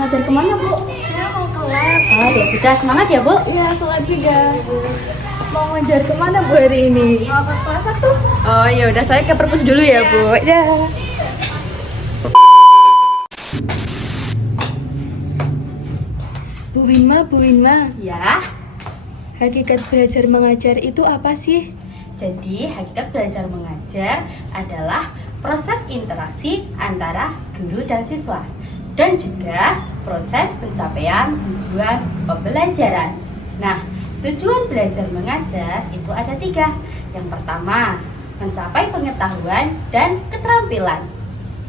mengajar kemana, Bu? Saya mau ke lab. Oh ya sudah, semangat ya, Bu. Iya, semangat juga. Mau ngajar kemana, Bu, hari ini? Mau ke kelas 1. Oh ya udah, saya ke perpus dulu ya, Bu. Ya. Bu Winma, Ya, hakikat belajar mengajar itu apa sih? jadi hakikat belajar mengajar adalah proses interaksi antara guru dan siswa dan juga proses pencapaian tujuan pembelajaran. Nah, tujuan belajar mengajar itu ada 3. Yang pertama, mencapai pengetahuan dan keterampilan.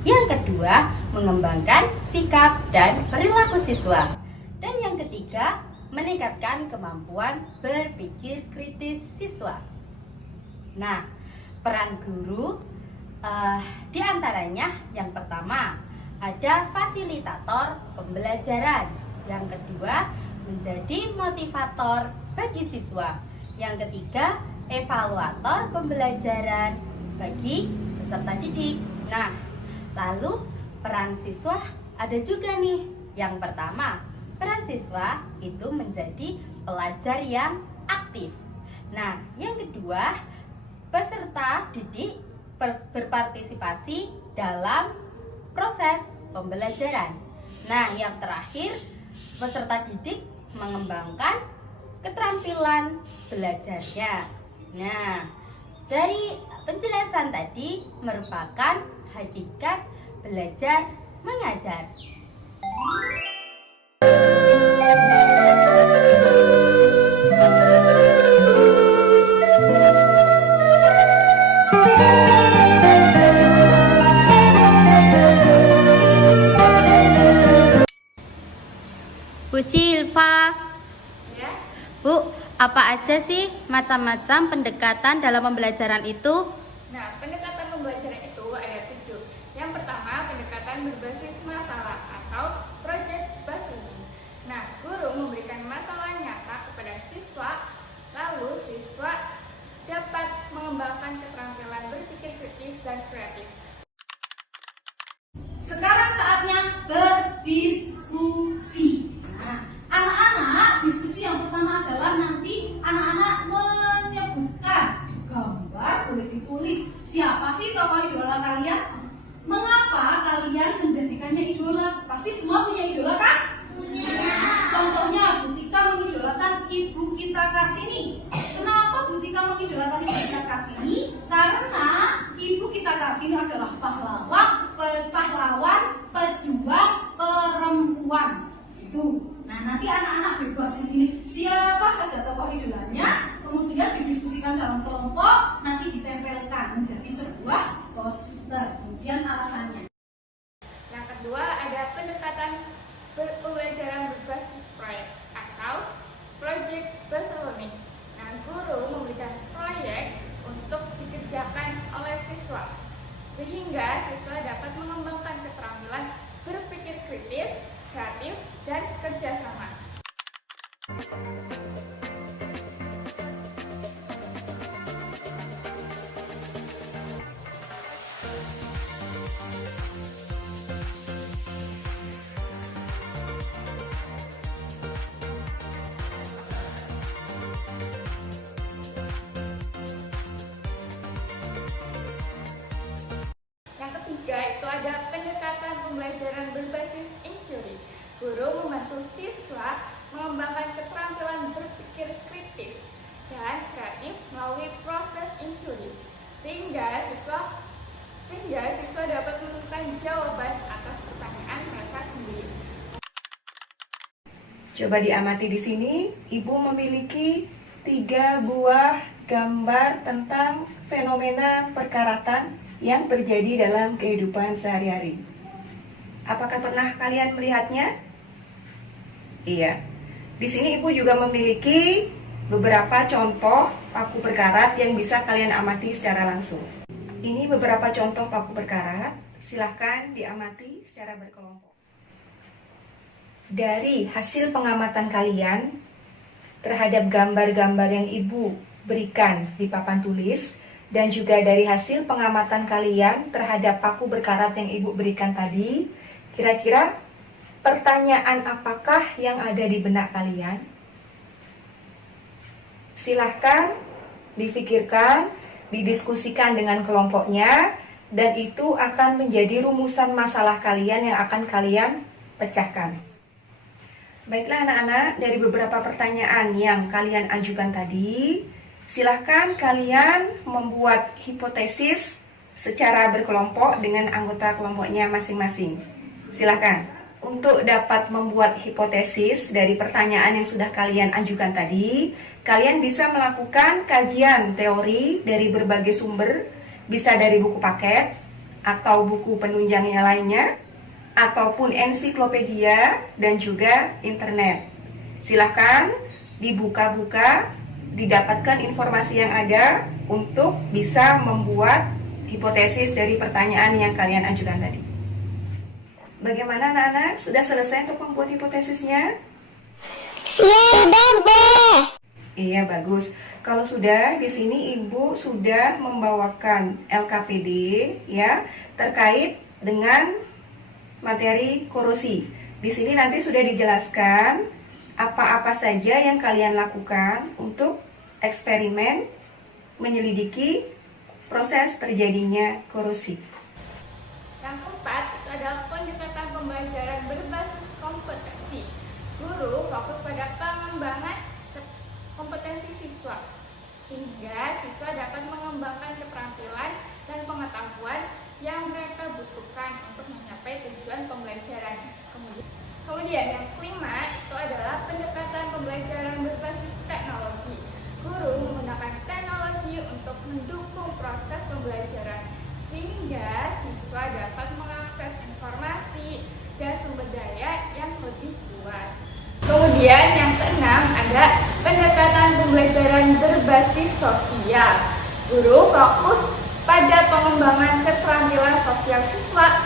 Yang kedua, mengembangkan sikap dan perilaku siswa. Dan yang ketiga, meningkatkan kemampuan berpikir kritis siswa. Nah, peran guru di antaranya yang pertama ada fasilitator pembelajaran, yang kedua menjadi motivator bagi siswa, yang ketiga evaluator pembelajaran bagi peserta didik. Nah, lalu peran siswa ada juga nih. Yang pertama, peran siswa itu menjadi pelajar yang aktif. Nah, yang kedua, peserta didik berpartisipasi dalam proses pembelajaran. Nah, yang terakhir, peserta didik mengembangkan keterampilan belajarnya. Nah, dari penjelasan tadi merupakan hakikat belajar mengajar. Bu Silva, Ya. Bu, apa aja sih macam-macam pendekatan dalam pembelajaran itu? Nah, pendekatan pembelajaran itu ada 7. Yang pertama, pendekatan berbasis masalah atau project based learning. Nah, guru memberikan masalah nyata kepada siswa, lalu siswa dapat mengembangkan keterampilan berpikir kritis dan kreatif. Sekarang saatnya berdiskusi. Nah, anak-anak, diskusi yang pertama adalah nanti anak-anak menyebutkan gambar, boleh ditulis siapa sih tokoh idola kalian? Mengapa kalian menjadikannya idola? Pasti semua punya idola kan? Punya. Contohnya Bu Tika mengidolakan Ibu kita Kartini. Kenapa Bu Tika mengidolakan Ibu kita Kartini? Karena Ibu kita Kartini adalah pahlawan pejuang perempuan. Itu. Nah, nanti anak-anak bebas memilih siapa saja tokoh idolanya, kemudian didiskusikan dalam kelompok, nanti ditempelkan menjadi sebuah poster. Kemudian alasannya. Yang kedua, ada pendekatan pembelajaran berbasis proyek atau project based learning. Nah, guru memberikan proyek untuk dikerjakan oleh siswa, sehingga siswa dapat mengembangkan keterampilan berpikir kritis, kreatif, dan kerjasama. Yang ketiga itu ada pendekatan pembelajaran berbasis inquiry. Guru membantu siswa mengembangkan keterampilan berpikir kritis dan kreatif melalui proses inquiry, sehingga siswa dapat menemukan jawaban atas pertanyaan mereka sendiri. Coba diamati di sini, Ibu memiliki 3 buah gambar tentang fenomena perkaratan yang terjadi dalam kehidupan sehari-hari. Apakah pernah kalian melihatnya? Iya. Di sini Ibu juga memiliki beberapa contoh paku berkarat yang bisa kalian amati secara langsung. Ini beberapa contoh paku berkarat, silahkan diamati secara berkelompok. Dari hasil pengamatan kalian terhadap gambar-gambar yang Ibu berikan di papan tulis, dan juga dari hasil pengamatan kalian terhadap paku berkarat yang Ibu berikan tadi, kira-kira pertanyaan apakah yang ada di benak kalian? Silahkan difikirkan, didiskusikan dengan kelompoknya, dan itu akan menjadi rumusan masalah kalian yang akan kalian pecahkan. Baiklah anak-anak, dari beberapa pertanyaan yang kalian ajukan tadi, silahkan kalian membuat hipotesis secara berkelompok dengan anggota kelompoknya masing-masing. Silahkan. Untuk dapat membuat hipotesis dari pertanyaan yang sudah kalian ajukan tadi, kalian bisa melakukan kajian teori dari berbagai sumber, bisa dari buku paket, atau buku penunjangnya lainnya, ataupun ensiklopedia, dan juga internet. Silahkan dibuka-buka, didapatkan informasi yang ada untuk bisa membuat hipotesis dari pertanyaan yang kalian ajukan tadi. Bagaimana anak-anak? Sudah selesai untuk membuat hipotesisnya? Sudah, Bu. Iya, bagus. Kalau sudah, di sini Ibu sudah membawakan LKPD ya, terkait dengan materi korosi. Di sini nanti sudah dijelaskan apa-apa saja yang kalian lakukan untuk eksperimen menyelidiki proses terjadinya korosi. Yang keempat, itu adalah pendekatan pembelajaran berbasis kompetensi. Guru fokus pada pengembangan kompetensi siswa, sehingga siswa dapat mengembangkan keterampilan dan pengetahuan yang mereka butuhkan untuk mencapai tujuan pembelajaran. Kemudian yang kelima, itu adalah pendekatan pembelajaran berbasis teknologi. Guru menggunakan teknologi untuk mendukung proses pembelajaran, sehingga siswa dapat mengakses informasi dan sumber daya yang lebih luas. Kemudian yang keenam ada pendekatan pembelajaran berbasis sosial. Guru fokus pada pengembangan keterampilan sosial siswa,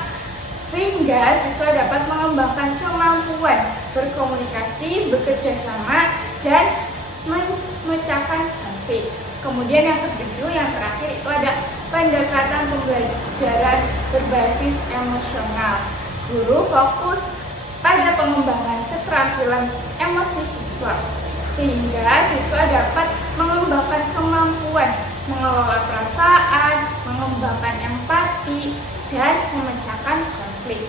sehingga siswa dapat mengembangkan kemampuan berkomunikasi, bekerja sama, dan memecahkan konflik. Kemudian yang ketujuh, yang terakhir itu ada pendekatan pembelajaran berbasis emosional. Guru fokus pada pengembangan keterampilan emosi siswa, sehingga siswa dapat mengembangkan kemampuan mengelola perasaan, mengembangkan empati, dan memecahkan konflik.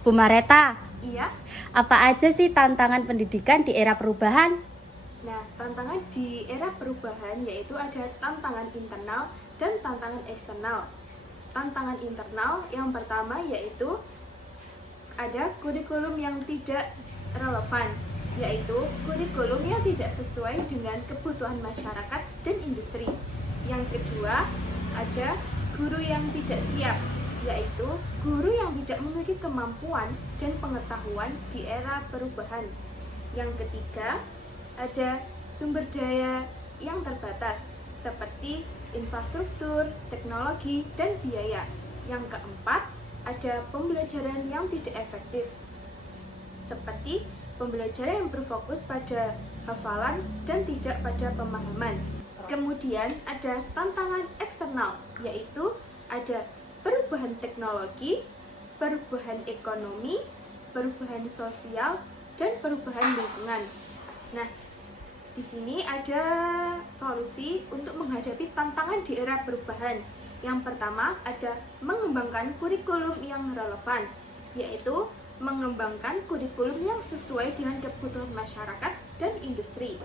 Bu Mareta, Iya. apa aja sih tantangan pendidikan di era perubahan? Nah, tantangan di era perubahan yaitu ada tantangan internal dan tantangan eksternal. Tantangan internal yang pertama yaitu ada kurikulum yang tidak relevan, yaitu kurikulum yang tidak sesuai dengan kebutuhan masyarakat dan industri. Yang kedua, ada guru yang tidak siap, yaitu guru yang tidak memiliki kemampuan dan pengetahuan di era perubahan. Yang ketiga, ada sumber daya yang terbatas, seperti infrastruktur, teknologi, dan biaya. Yang keempat, ada pembelajaran yang tidak efektif, seperti pembelajaran yang berfokus pada hafalan dan tidak pada pemahaman. Kemudian ada tantangan eksternal, yaitu ada perubahan teknologi, perubahan ekonomi, perubahan sosial, dan perubahan lingkungan. Nah, di sini ada solusi untuk menghadapi tantangan di era perubahan. Yang pertama ada mengembangkan kurikulum yang relevan, yaitu mengembangkan kurikulum yang sesuai dengan kebutuhan masyarakat dan industri.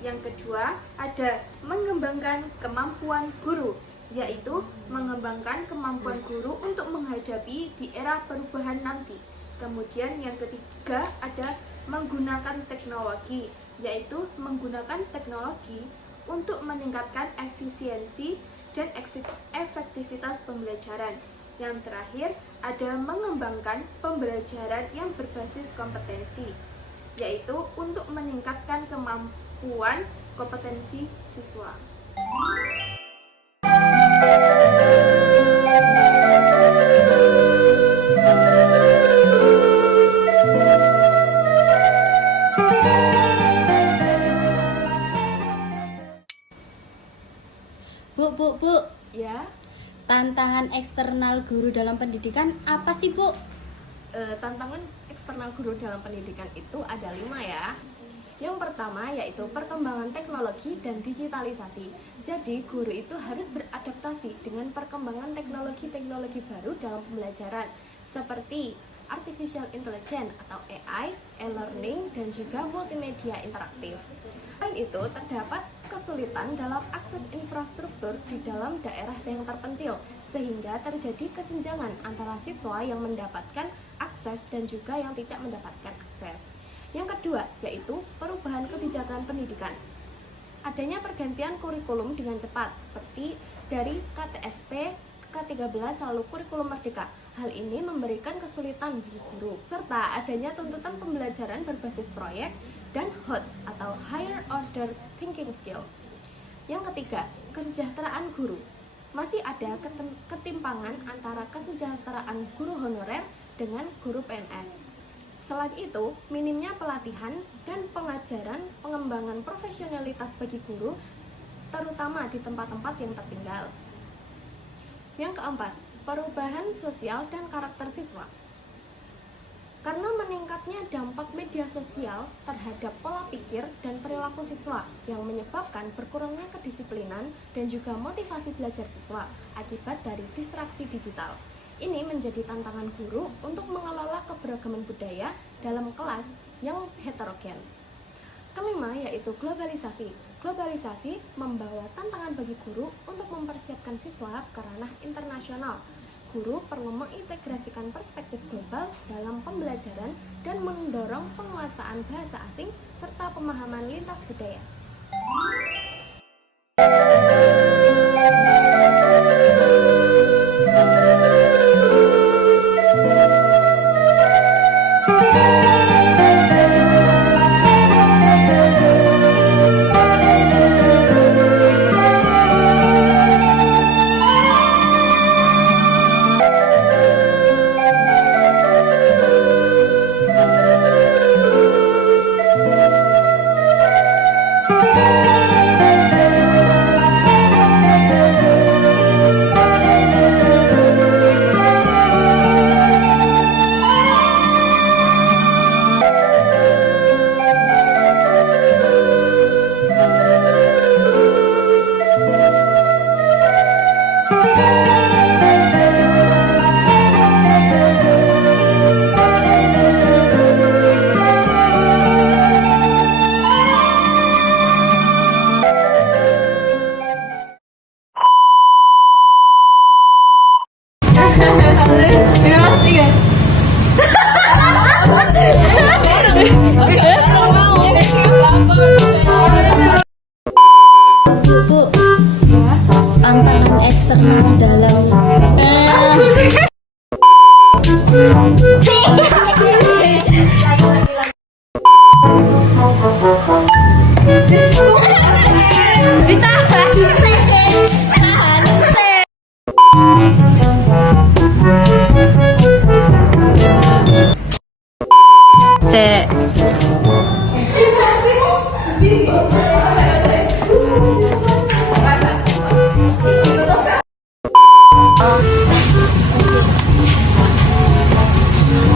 Yang kedua ada mengembangkan kemampuan guru, yaitu mengembangkan kemampuan guru untuk menghadapi di era perubahan nanti. Kemudian yang ketiga ada menggunakan teknologi, yaitu menggunakan teknologi untuk meningkatkan efisiensi dan efektivitas pembelajaran. Yang terakhir ada mengembangkan pembelajaran yang berbasis kompetensi, yaitu untuk meningkatkan kemampuan kompetensi siswa. Bu, Ya, tantangan eksternal guru dalam pendidikan apa sih, Bu? tantangan eksternal guru dalam pendidikan itu ada 5 ya. Yang pertama yaitu perkembangan teknologi dan digitalisasi. Jadi guru itu harus beradaptasi dengan perkembangan teknologi-teknologi baru dalam pembelajaran seperti artificial intelligence atau AI, e-learning, dan juga multimedia interaktif. Selain itu, terdapat kesulitan dalam akses infrastruktur di dalam daerah yang terpencil, sehingga terjadi kesenjangan antara siswa yang mendapatkan akses dan juga yang tidak mendapatkan akses. Yang kedua, yaitu perubahan kebijakan pendidikan. Adanya pergantian kurikulum dengan cepat, seperti dari KTSP, K13, lalu kurikulum merdeka. Hal ini memberikan kesulitan bagi guru, serta adanya tuntutan pembelajaran berbasis proyek dan HOTS atau Higher Order Thinking Skill. Yang ketiga, kesejahteraan guru. Masih ada ketimpangan antara kesejahteraan guru honorer dengan guru PNS. Selain itu, minimnya pelatihan dan pengajaran pengembangan profesionalitas bagi guru, terutama di tempat-tempat yang tertinggal. Yang keempat, perubahan sosial dan karakter siswa. Karena meningkatnya dampak media sosial terhadap pola pikir dan perilaku siswa yang menyebabkan berkurangnya kedisiplinan dan juga motivasi belajar siswa akibat dari distraksi digital. Ini menjadi tantangan guru untuk mengelola keberagaman budaya dalam kelas yang heterogen. Kelima yaitu globalisasi. Globalisasi membawa tantangan bagi guru untuk mempersiapkan siswa ke ranah internasional. Guru perlu mengintegrasikan perspektif global dalam pembelajaran dan mendorong penguasaan bahasa asing serta pemahaman lintas budaya. Bu, tantangan eksternal dalam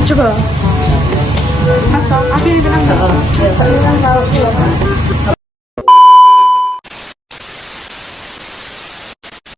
Coba. Mas tahu, aku yang bilang